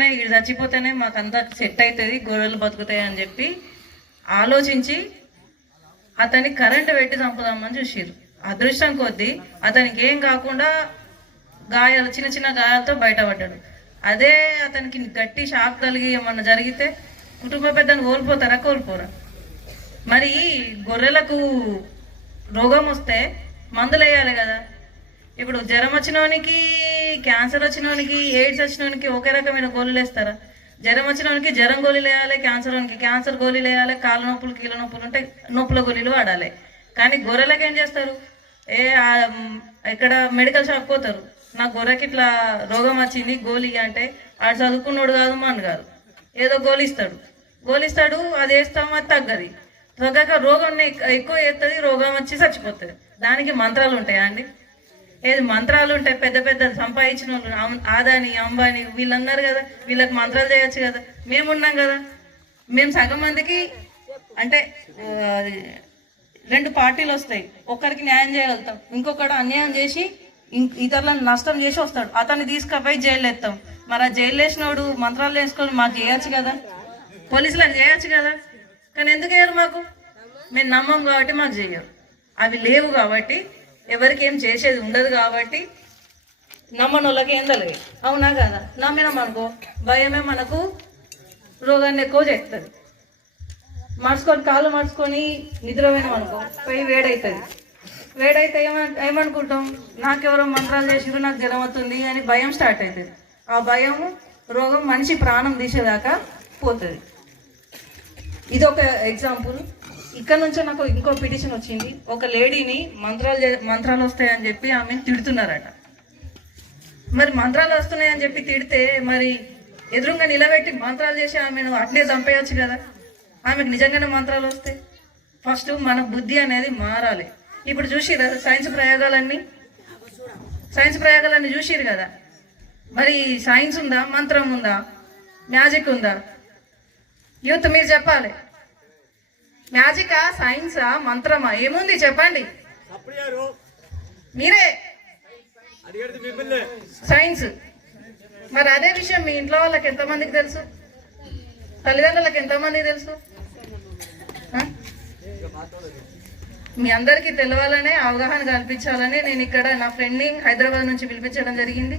వీడు చచ్చిపోతేనే మాకంతా సెట్ అవుతుంది, గొర్రెలు బతుకుతాయి అని చెప్పి ఆలోచించి అతన్ని కరెంటు పెట్టి చంపుదామని చూసిర్రు. అదృష్టం కొద్దీ అతనికి ఏం కాకుండా గాయాలు, చిన్న చిన్న గాయాలతో బయటపడ్డాడు. అదే అతనికి గట్టి షాక్ కలిగి ఏమన్నా జరిగితే కుటుంబ పెద్దను కోల్పోతారా? కోల్పోరా? మరి గొర్రెలకు రోగం వస్తే మందులు వేయాలి కదా. ఇప్పుడు జ్వరం వచ్చినోనికి, క్యాన్సర్ వచ్చినోనికి, ఎయిడ్స్ వచ్చినోనికి ఒకే రకమైన గోళీలు వేస్తారా? జ్వరం వచ్చినోనికి జ్వరం గోళీలు వేయాలి, క్యాన్సర్ వానికి క్యాన్సర్ గోళీలు వేయాలి, కాళ్ళ నొప్పులు కీళ్ళ నొప్పులు ఉంటే నొప్పుల గోళీలు వాడాలి. కానీ గొర్రెలకు ఏం చేస్తారు? ఇక్కడ మెడికల్ షాప్ పోతారు, నాకు గొర్రెకి ఇట్లా రోగం వచ్చింది గోళీ అంటే ఆడు చదువుకున్నాడు కాదు మన గారు ఏదో గోలిస్తాడు, అది వేస్తాం, అది తగ్గది. తగ్గక రోగం ఎక్కువ వేస్తుంది, రోగం వచ్చి చచ్చిపోతుంది. దానికి మంత్రాలు ఉంటాయా అండి? ఏది మంత్రాలు ఉంటాయి? పెద్ద పెద్ద సంపాదించిన వాళ్ళు ఆదాని, అంబానీ వీళ్ళన్నారు కదా, వీళ్ళకి మంత్రాలు చేయొచ్చు కదా. మేమున్నాం కదా, మేము సగం మందికి అంటే 2 పార్టీలు వస్తాయి. ఒకరికి న్యాయం చేయగలుగుతాం, ఇంకొకడు అన్యాయం చేసి ఇతరులను నష్టం చేసి వస్తాడు, అతన్ని తీసుకుపోయి జైలు వేస్తాం. మరి ఆ జైలు వేసినోడు మంత్రాలు వేసుకొని మాకు చేయొచ్చు కదా, పోలీసులకు చేయొచ్చు కదా. కానీ ఎందుకు వేయరు మాకు? మేము నమ్మం కాబట్టి మాకు చేయరు. అవి లేవు కాబట్టి, ఎవరికి ఏం చేసేది ఉండదు కాబట్టి నమ్మని వాళ్ళకి ఏం తెలియదు. అవునా కదా? నమ్మినాం అనుకో భయమే మనకు రోగాన్ని ఎక్కువ చేస్తుంది. కాళ్ళు మడుచుకొని నిద్రపోయినాం అనుకో పోయి వేడైతే ఏమనుకుంటాం? నాకెవరో మంత్రాలు చేసిరు, నాకు జ్వరం అవుతుంది అని భయం స్టార్ట్ అవుతుంది. ఆ భయం రోగం మనిషి ప్రాణం తీసేదాకా పోతుంది. ఇదొక ఎగ్జాంపుల్. ఇక్కడ నుంచే నాకు ఇంకో పిటిషన్ వచ్చింది. ఒక లేడీని మంత్రాలు వస్తాయని చెప్పి ఆమెను తిడుతున్నారట. మరి మంత్రాలు వస్తున్నాయని చెప్పి తిడితే మరి ఎదురుగా నిలబెట్టి మంత్రాలు చేసి ఆమెను అట్లే చంపేయచ్చు కదా. ఆమెకు నిజంగానే మంత్రాలు వస్తాయి. ఫస్ట్ మన బుద్ధి అనేది మారాలి. ఇప్పుడు చూసిరా సైన్స్ ప్రయోగాలన్నీ చూసిరు కదా. మరి సైన్స్ ఉందా, మంత్రం ఉందా, మ్యాజిక్ ఉందా? యూత్ మీరు చెప్పాలి. మ్యాజికా, సైన్సా, మంత్రమా, ఏముంది చెప్పండి మీరే. సైన్స్. మరి అదే విషయం మీ ఇంట్లో వాళ్ళకి ఎంతమందికి తెలుసు? తల్లిదండ్రులకు ఎంతమందికి తెలుసు? మీ అందరికీ తెలవాలనే, అవగాహన కల్పించాలని నేను ఇక్కడ నా ఫ్రెండ్ని హైదరాబాద్ నుంచి పిలిపించడం జరిగింది.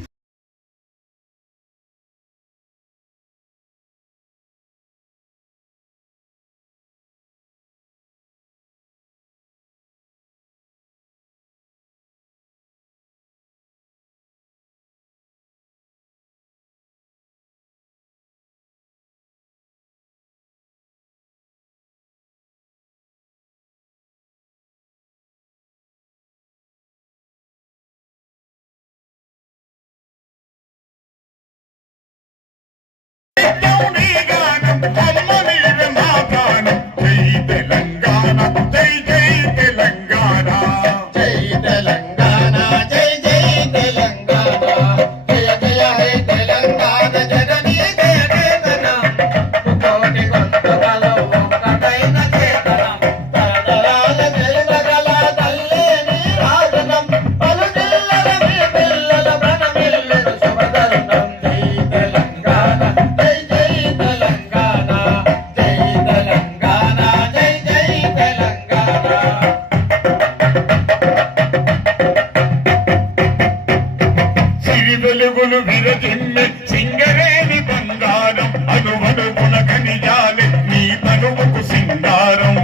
సింగరేణి బంగారం అనువనుకున ఖనిజాలే నీ తనువుకు సింగారం,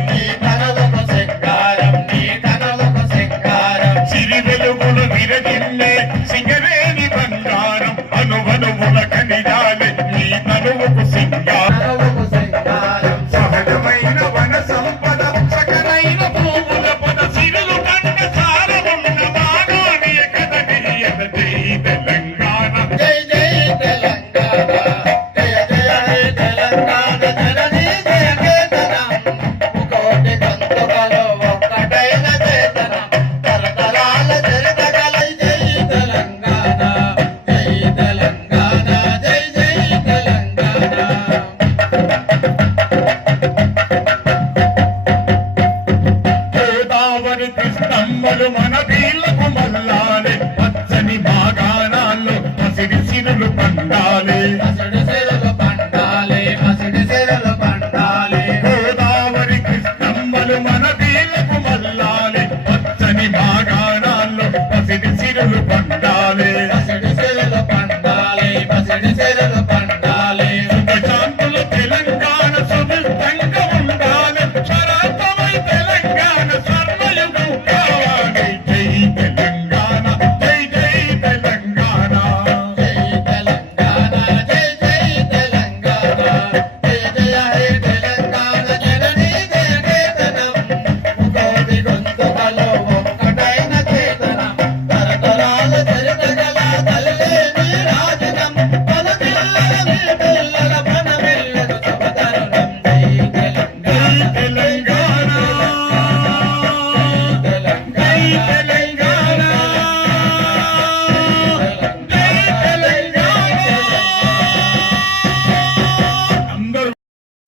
సిరి వెలుగులు విరజిమ్మే సింగరేణి బంగారం అనువనుకున ఖనిజాలే నీ తనువుకు సింగారం. సహజమైన వన సంపద, సకలైన భూముల పొద, సిరులు కంట సారమున్న మానవీయ కథ తెలంగాణ. మన వీళ్ళకు మల్లాలే, పచ్చని బాగానాల్లో పసిడి సిరులు పండాలి. పనిచెరలు పండాలి శాంతులు తెలంగాణ సుభిష్టంగా ఉండాలి శరాతమై తెలంగాణ స్వర్ణయుగం కావాలి జై తెలంగాణ జై జై తెలంగాణ జై తెలంగాణ జై జై తెలంగాణ జయ జయ హే తెలంగాణ జననీ జయ కేతనం కోటి గొంతుకలో ఒక్కటైన చేతన తరతరాల చరితగల తల్లి నీ రాజనం పలకిల్ల నీ పిల్లల మనమెల్లదు సవతరణం జై తెలంగాణ తెలంగాణ జై తెలంగాణ జై తెలంగాణ అందరూ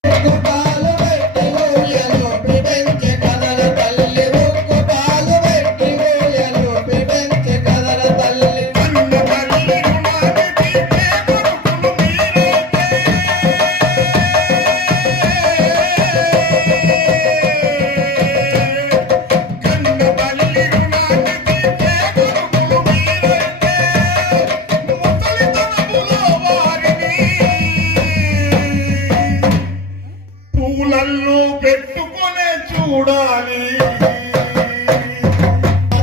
ఉక్కుపాలు పెట్టి ఊయలు పిపెంచె కదల తల్లి ఉక్కుపాలు పెట్టి ఊయలు పిపెంచె కదల తల్లి కన్ను బల్లి రుణానికి చేకూరుకును మీరైతే కన్ను బల్లి రుణానికి చేకూరుకును మీరైతే ముసలితనములో వారిని పూలల్లో పెట్టుకునే చూడాలి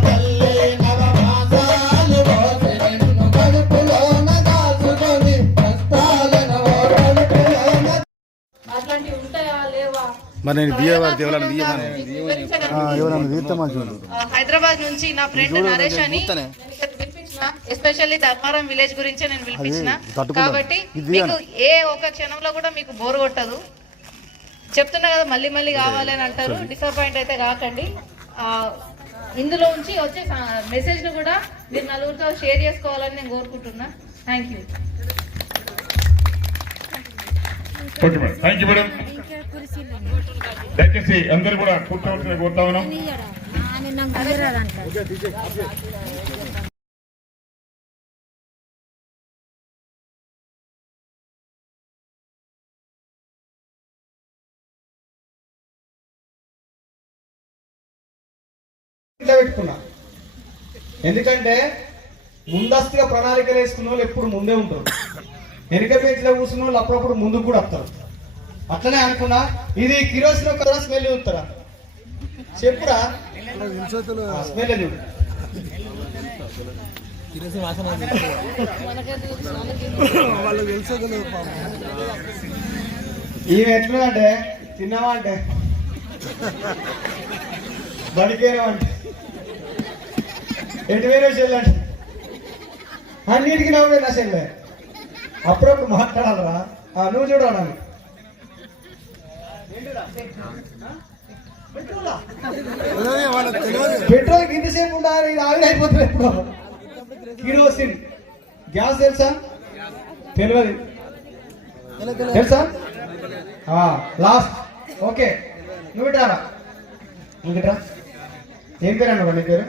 తల్లి నవమాసాలు మోసి నిన్ను కడుపులోన దాచుకొని కష్టాలను ఓ కడుపులోన అట్లాంటివి ఉంటాయా లేవా? మరి నేను దియ్యవారు దేవుళ్ళని దియ్యమని వివరించగలరా? తీస్తే మంచిగా హైదరాబాద్ నుంచి నా ఫ్రెండ్ నరేష్ అని ఎస్పెషల్లీ ధర్మారం విలేజ్ గురించే నేను పిలిపించిన కాబట్టి మీకు ఏ ఒక్క క్షణంలో కూడా మీకు బోర్ కొట్టదు. చెప్తున్నా కదా మళ్ళీ మళ్ళీ కావాలి అని అంటారు. డిసప్పాయింట్ అయితే కాకండి. ఇందులో నుంచి వచ్చే మెసేజ్ ను కూడా మీరు నలుగురితో షేర్ చేసుకోవాలని నేను కోరుకుంటున్నా. Thank you. Okay madam, thank you madam. దయచేసి అందరూ కూడా కూర్చోవలసిన కోరుతా ఉన్నాం. ఇట్లా పెట్టుకున్నా ఎందుకంటే ముందస్తుగా ప్రణాళికలు వేసుకున్న వాళ్ళు ఎప్పుడు ముందే ఉంటారు. వెనుక బెంచ్లో కూర్చున్న వాళ్ళు అప్పుడప్పుడు ముందుకు కూడా వస్తారు. అట్లనే అనుకున్నా ఇది కిరోసిన్ ఒక స్మెల్ చూస్తారా చెప్పురా స్మెల్ చూడు ఈమె ఎట్లుందంటే తిన్నావా అంటే బడికేనామంటే ఎటు వేరే చెల్లంటే అన్నిటికీ నవ్వే నా చెల్లె. అప్పుడప్పుడు మాట్లాడాలరా నువ్వు చూడాలి పెట్రోల్ ఇంతసేపు ఉండాలి ఇది ఆవిరి అయిపోతుంది. ఎప్పుడు కిరోసిన్ గ్యాస్ తెలుసా తెలియదు తెలుసా లాస్ట్ ఓకే నువ్వు ఇటారా నువ్వు ఇట్రా ఏం పేరు అన్నావు నీ పేరు